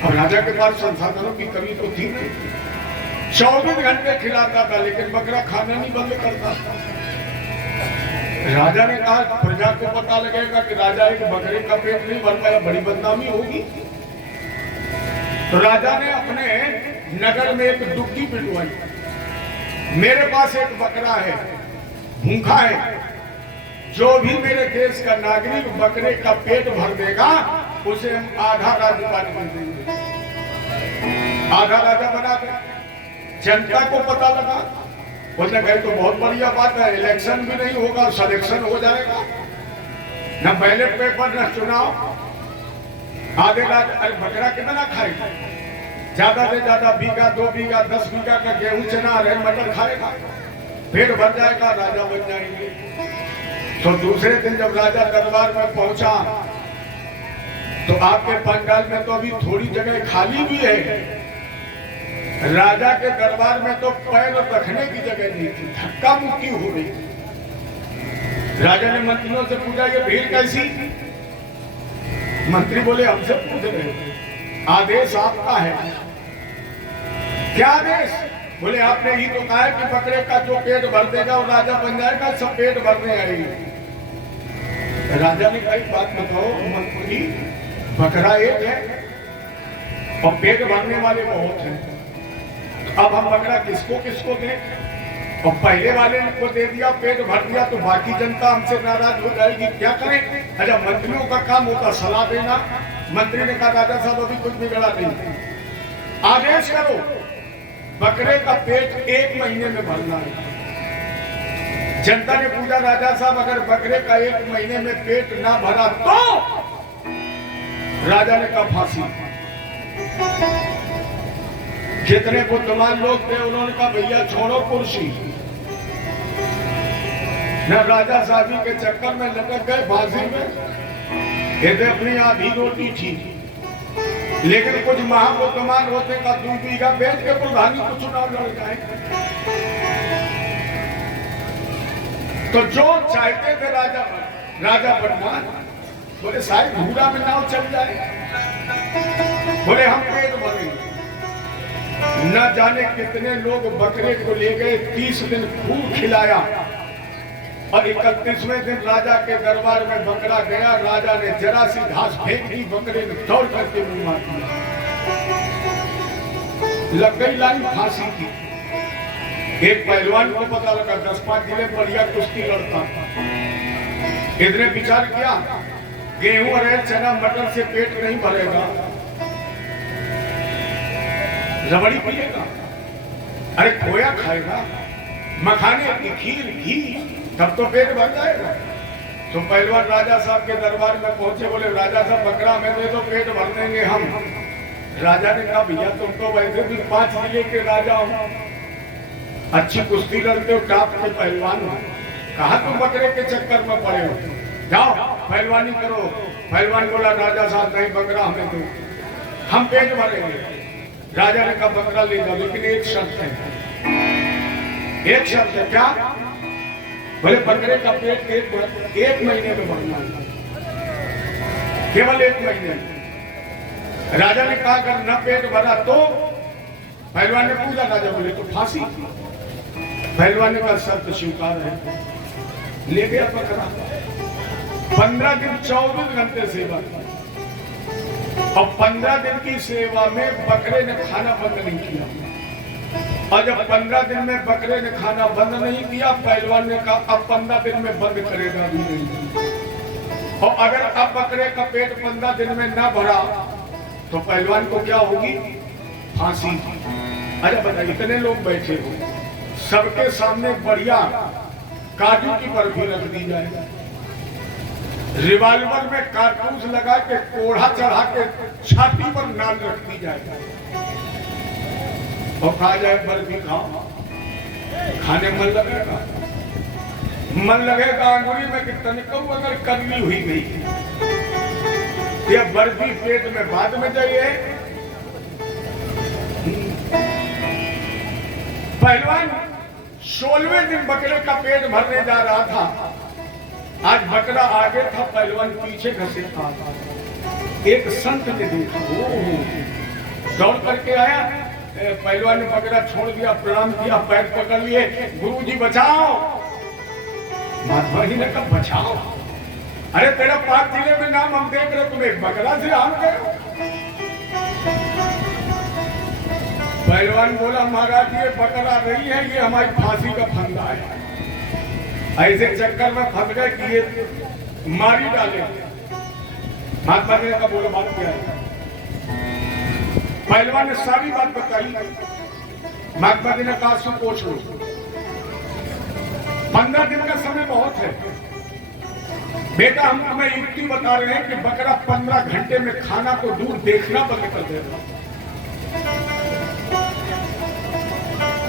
और राजा के पास संसाधनों की कमी तो थी, 24 घंटे खिलाता था, लेकिन बकरा खाना नहीं बंद करता। राजा ने कहा प्रजा को पता लगेगा कि राजा एक बकरे का पेट नहीं भर पाया, बड़ी बदनामी होगी। तो राजा ने अपने नगर में एक डुग्गी पिटवाई, मेरे पास एक बकरा है, भूखा है, जो भी मेरे देश का नागरिक बकरे का पेट भर देगा उसे हम आधा राज्यपाल बन देंगे। आधा राजा बना दे। जनता को पता लगा, उसने कहा तो बहुत बढ़िया बात है, इलेक्शन भी नहीं होगा, सिलेक्शन हो जाएगा, न बैलेट पेपर न चुनाव। आधे राजा, अरे बकरा कितना खाएगा? ज्यादा से ज्यादा बीघा, 2 बीघा, 10 बीघा का गेहूं, चना, रेल मटर खाएगा, पेट भर जाएगा, राजा बन जाएंगे। तो दूसरे दिन जब राजा दरबार में पहुंचा तो आपके पंडाल में तो अभी थोड़ी जगह खाली भी है, राजा के दरबार में तो पैर रखने की जगह नहीं थी, धक्का मुक्की हो गई। राजा ने मंत्रियों से पूछा ये भीड़ कैसी? मंत्री बोले हमसे पूछ रहे, आदेश आपका है। क्या आदेश? बोले आपने ही तो कहा है कि बकरे का जो पेट भर देगा वो राजा बन जाएगा, सब पेट भरने आएगी। राजा ने कहा एक बात बताओ मंत्री, बकरा एक है और पेट भरने वाले बहुत हैं, अब हम बकरा किसको किसको दें? और पहले वाले को दे दिया, पेट भर दिया, तो बाकी जनता हमसे नाराज हो जाएगी, क्या करें? अच्छा, मंत्रियों का काम होता सलाह देना। मंत्री ने कहा राजा साहब अभी कुछ बिगड़ा नहीं, आदेश करो बकरे का पेट 1 महीने में भरना है। जनता ने पूछा राजा साहब अगर बकरे का 1 महीने में पेट ना भरा तो? राजा ने कहा फांसी। जितने बुद्धिमान लोग थे उन्होंने कहा भैया छोड़ो कुर्सी, न राजा साहब के चक्कर में लटक गए फांसी में। ये तो अपनी आधी रोटी थी, लेकिन कुछ महाबुद्धिमान होते का 2 बीघा बेच के प्रधानी को चुनाव लड़ जाए। तो जो चाहते थे राजा बनना, बोले साहब घूरा में नाव चल जाए, बोले हम पेट भरेंगे। न जाने कितने लोग बकरे को ले गए, 30 दिन खूब खिलाया और 31वें दिन राजा के दरबार में बकरा गया। राजा ने जरा सी घास फेंक दी, बकरे ने दौड़ करके मुंह मार दिया, लग गई लाइन फांसी की। एक पहलवान को पता लगा 10-5 जिले बढ़िया कुश्ती लड़ता, इतने विचार किया गेहूं अरहर चना मटर से पेट नहीं भरेगा, रबड़ी पिएगा, अरे खोया खाएगा, मखाने की खीर घी, तब तो पेट भर जाएगा। तो पहलवान राजा साहब के दरबार में पहुंचे, बोले राजा साहब बकरा में दे दो, पेट भर देंगे हम। राजा ने कहा भैया तुम तो वैसे भी 5 जिले के राजा हो, अच्छी कुश्ती लड़ते हो, टॉप के पहलवान हो, कहा तुम बकरे के चक्कर में पड़े हो, जाओ पहलवानी करो। पहलवान बोला राजा साहब नहीं, बकरा हमें दो, हम पेट भरेंगे। राजा ने कहा बकरा ले जाओ, लेकिन एक शर्त है। एक शर्त है, क्या? बोले बकरे का पेट 1 महीने में भरना है, केवल 1 महीने में। राजा ने कहा अगर न पेट भरा तो? पहलवान ने पूछा, राजा बोले तो फांसी। पहलवान ने कहा शर्त स्वीकार है, ले गया बकरा। 15 दिन 24 घंटे सेवा, और 15 दिन की सेवा में बकरे ने खाना बंद नहीं किया। और जब 15 दिन में बकरे ने खाना बंद नहीं किया, पहलवान ने कहा अब 15 दिन में बंद करेगा भी नहीं। और अगर अब बकरे का पेट 15 दिन में न भरा तो पहलवान को क्या होगी? फांसी। अरे बताइए इतने लोग बैठे हो, सबके सामने बढ़िया काजू की बर्फी रख दी जाए, रिवाल्वर में कारतूस लगा के कोढ़ा चढ़ा के छाती पर नाल रख दी जाए और कहा जाए बर्फी खाओ। खाने मन लगेगा? मन लगेगा अंगुली में कि तनिको अगर कमी हुई नहीं, यह बर्फी पेट में बाद में जाइए। पहलवान 16वें दिन बकरे का पेट भरने जा रहा था, आज बकरा आगे था, पहलवान पीछे घसीट था। एक संत ने देखा, दौड़ करके आया, पहलवान ने बकरा छोड़ दिया, प्रणाम किया, पैर पकड़ लिए, गुरुजी बचाओ। महात्मा जी ने कहा बचाओ? अरे तेरा 5 जिले में नाम हम देख रहे, तुम एक बकरा से हार गए। पहलवान बोला महाराज ये बकरा नहीं है, ये हमारी फांसी का फंदा है, ऐसे चक्कर में फंस गए कि ये मारी डाले। महात्मा जी ने बोला बात क्या है? पहलवान ने सारी बात बताई। महात्मा जी ने कहा सो पूछ लो, 15 दिन का समय बहुत है बेटा, हम तुम्हें युक्ति बता रहे हैं कि बकरा 15 घंटे में खाना तो दूर देखना बंद कर देगा।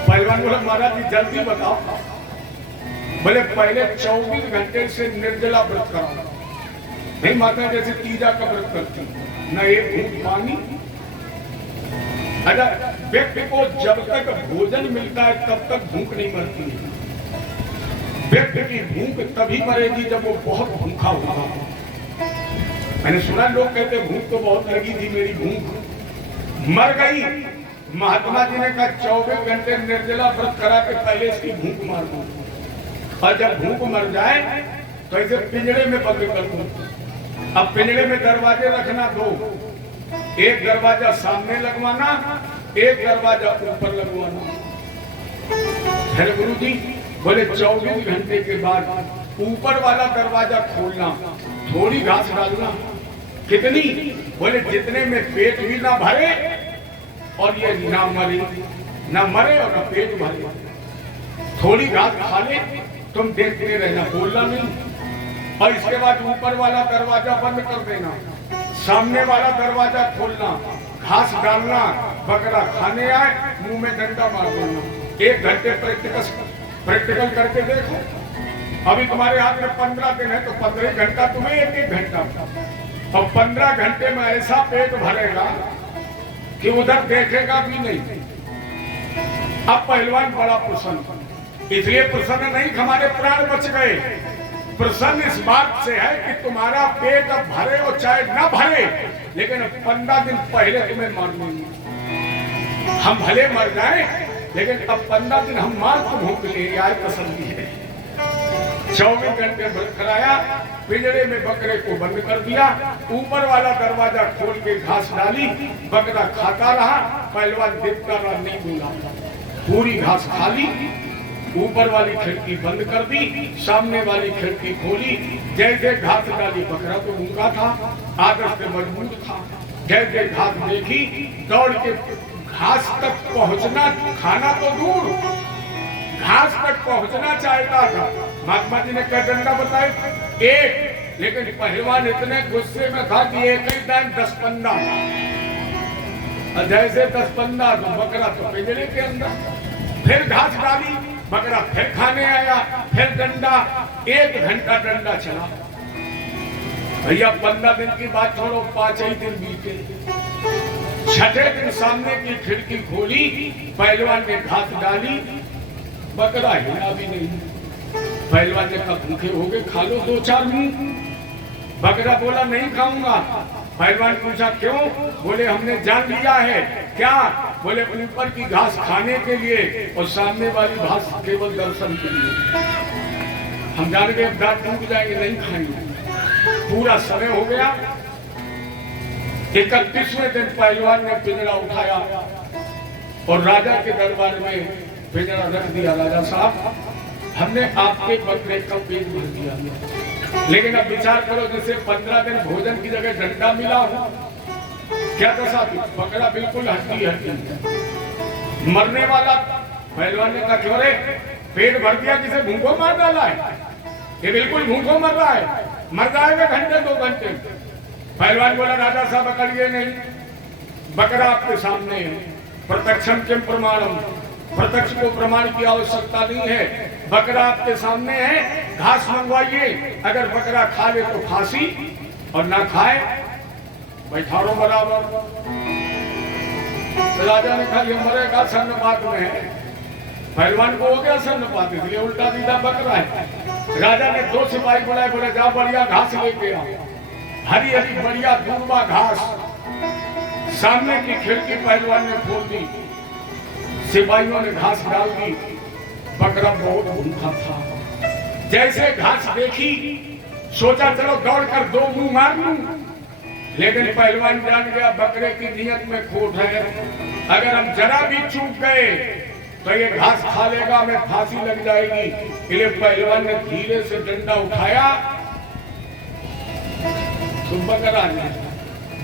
पहलवान बोला महाराज जी जल्दी बताओ। बोले पहले 24 घंटे से निर्जला व्रत कराओ। नहीं माता जैसे तीजा का व्रत करती, न एक घूंट पानी। अगर व्यक्ति को जब तक भोजन मिलता है तब तक भूख नहीं मरती है। व्यक्ति की भूख तभी मरेगी जब वो बहुत भूखा होगा। मैंने सुना लोग कहते भूख तो बहुत लगी थी, मेरी भूख मर गई। महात्मा जी ने कहा 24 घंटे निर्जला व्रत करा के पहले इसकी भूख मार दो, और जब भूख मर जाए तो इसे पिंजरे में बंद कर दो। अब पिंजरे में दरवाजे रखना दो, एक दरवाजा सामने लगवाना, एक दरवाजा ऊपर लगवाना। फिर गुरु जी बोले 24 घंटे के बाद ऊपर वाला दरवाजा खोलना, थोड़ी घास डालना। कितनी? बोले जितने में पेट भी ना भरे और ये ना मरे, ना मरे और ना पेट भरे। थोड़ी घास खा ले, तुम देखते रहना, बोलना नहीं। और इसके बाद ऊपर वाला दरवाजा बंद कर देना, सामने वाला दरवाजा खोलना, घास डालना, बकरा खाने आए मुंह में डंडा मार देना। 1 घंटे प्रैक्टिकल करके देखो। अभी तुम्हारे हाथ में 15 दिन है तो 15 घंटा तुम्हें 1-1 घंटा, और 15 घंटे में ऐसा पेट भरेगा कि उधर देखेगा भी नहीं। अब पहलवान बड़ा प्रसन्न, इसलिए प्रसन्न नहीं हमारे प्राण बच गए, प्रसन्न इस बात से है कि तुम्हारा पेट अब भरे और चाहे न भरे, लेकिन 15 दिन पहले तुम्हें मार देंगे। हम भले मर जाए, लेकिन अब 15 दिन हम मार तुम्हों के लिए आए तसल्ली है। 24 घंटे व्रत कराया, पिंजरे में बकरे को बंद कर दिया, ऊपर वाला दरवाजा खोल के घास डाली, बकरा खाता रहा, पहलवान देखता रहा, नहीं बोला। पूरी घास खा ली, ऊपर वाली खिड़की बंद कर दी, सामने वाली खिड़की खोली। जैसे घास डाली, बकरा तो भूखा था, आदत से मजबूत था। जैसे घास देखी, दौड़ के घास तक पहुंचना, खाना तो दूर, घास तक पहुंचना चाहता था। महात्मा जी ने क्या डंडा बताए? 1, लेकिन पहलवान इतने गुस्से में था कि एक ही टाइम 10 फंदा, और जैसे 10 फंदा तो बकरा तो पिंजरे के अंदर। फिर घास डाली, बकरा फिर खाने आया, फिर डंडा, 1 घंटा डंडा चला। भैया 15 दिन की बात छोड़ो, 5 ही दिन बीते। 6ठे दिन सामने की खिड़की खोली, पहलवान ने घास डाली, बकरा हिला भी नहीं। पहलवान ने कहा भूखे हो गए, खा लो 2-4 मुंह। बकरा बोला नहीं खाऊंगा। पहलवान पूछा क्यों? बोले हमने जान लिया है। क्या? बोले ऊपर की घास खाने के लिए और सामने वाली घास केवल दर्शन के लिए। हम जान गए दांत टूट जाएंगे, नहीं खाएंगे। पूरा समय हो गया। 31वें दिन पहलवान ने पिंजरा उठाया और राजा के दरबार में पिंजरा रख दिया। राजा साहब, हमने आपके बकरे का पेट भर दिया, लेकिन अब विचार करो, जैसे 15 दिन भोजन की जगह डंडा मिला हो, क्या दशा थी? बकरा बिल्कुल हड्डी मरने वाला। पहलवान ने कहा क्यों रे, पेट भर दिया, किसे भूखों मार डाला है? ये बिल्कुल भूखों मर रहा है, मर जाएगा घंटे 2 घंटे। पहलवान बोला राजा साहब अकड़िए नहीं, बकरा आपके सामने है, प्रत्यक्षम के प्रमाणम, प्रत्यक्ष को प्रमाण की आवश्यकता नहीं है। बकरा आपके सामने है, घास मंगवाइए, अगर बकरा खा ले तो फांसी, और ना खाए बैठारो बराबर। तो राजा ने कहा ये मरेगा सन्नपात में है। पहलवान को हो गया सन्नपात, इसलिए उल्टा सीधा बकरा है। राजा ने 2 सिपाही बुलाए, बोले जा बढ़िया घास लेके आओ। हरी हरी बढ़िया दूबा घास सामने की खिड़की पहलवान ने खोल दी, सिपाहियों ने घास डाल दी। बकरा बहुत भूखा था। जैसे घास देखी, सोचा चलो दौड़कर 2 मुंह मार लूं, लेकिन पहलवान जान गया बकरे की नियत में खोट है। अगर हम जरा भी चूक गए तो ये घास खा लेगा, हमें फांसी लग जाएगी। इसलिए पहलवान ने धीरे से डंडा उठाया तो बकरा ने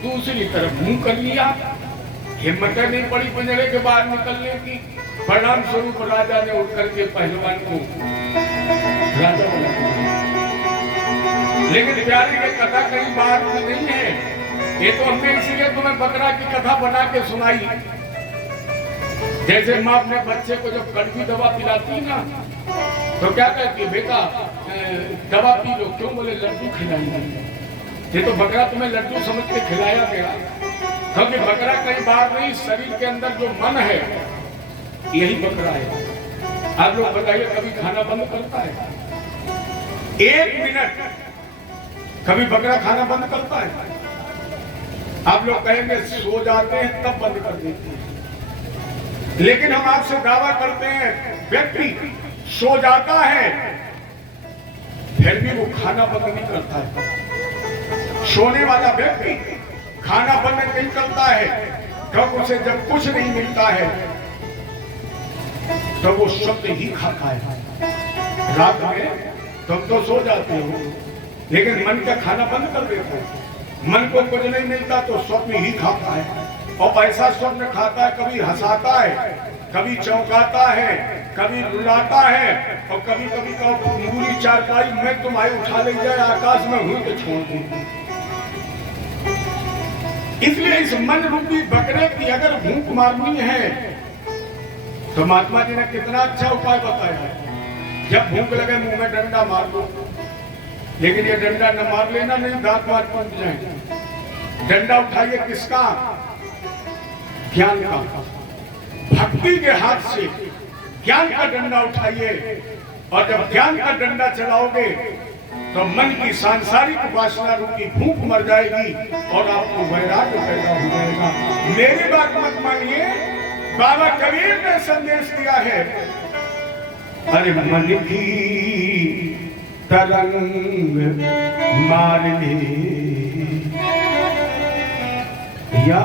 दूसरी तरफ मुंह कर लिया। हिम्मत नहीं पड़ी पिंजरे के बाहर निकलने की। परिणाम स्वरूप राजा ने उठ करके पहलवान को राजा बना। लेकिन प्यारे की कथा कहीं बाहर नहीं है, ये तो हमने इसीलिए तुम्हें बकरा की कथा बना के सुनाई। जैसे माँ अपने बच्चे को जब कड़वी दवा पिलाती ना, तो क्या कहती है, बेटा दवा पी लो। क्यों? बोले लड्डू खिलाएंगे। ये तो बकरा तुम्हें लड्डू समझ के खिलाया गया, क्योंकि बकरा कहीं बाहर नहीं, शरीर के अंदर जो मन है यही बकरा है। आप लोग बताइए कभी खाना बंद करता है? 1 मिनट कभी बकरा खाना बंद करता है? आप लोग कहेंगे सो जाते हैं तब बंद कर देते हैं, लेकिन हम आपसे दावा करते हैं व्यक्ति सो जाता है फिर भी वो खाना बंद नहीं करता है। सोने वाला व्यक्ति खाना बंद नहीं करता है, कब उसे जब कुछ नहीं मिलता है तो वो शब्द ही खाता है। रात में तुम तो सो जाते हो लेकिन मन का खाना बंद कर देते हो। मन को कुछ नहीं मिलता तो स्वप्न ही खाता है, और ऐसा स्वप्न खाता है, कभी हंसाता है, कभी चौंकाता है, कभी रुलाता है, और कभी कभी पूरी चारपाई में तुम्हारी उठा ले जाए आकाश में हुई तो छोड़ दी। इसलिए इस मन रूपी बकरे की अगर भूख मारनी है तो महात्मा जी ने कितना अच्छा उपाय बताया है। जब भूख लगे मुंह में डंडा मार दो, लेकिन ये डंडा न मार लेना, नहीं दांत मार टूट जाए। डंडा उठाइए किसका? ज्ञान का। भक्ति के हाथ से ज्ञान का डंडा उठाइए, और जब ज्ञान का डंडा चलाओगे तो मन की सांसारिक वासना रूपी भूख मर जाएगी और आपको वैराग्य पैदा हो जाएगा। मेरी बात मत मानिए, बाबा कबीर ने संदेश दिया है, अरे मन की तरंग मार ले या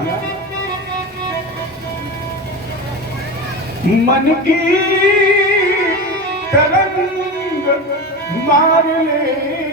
मन की तरंग मार ले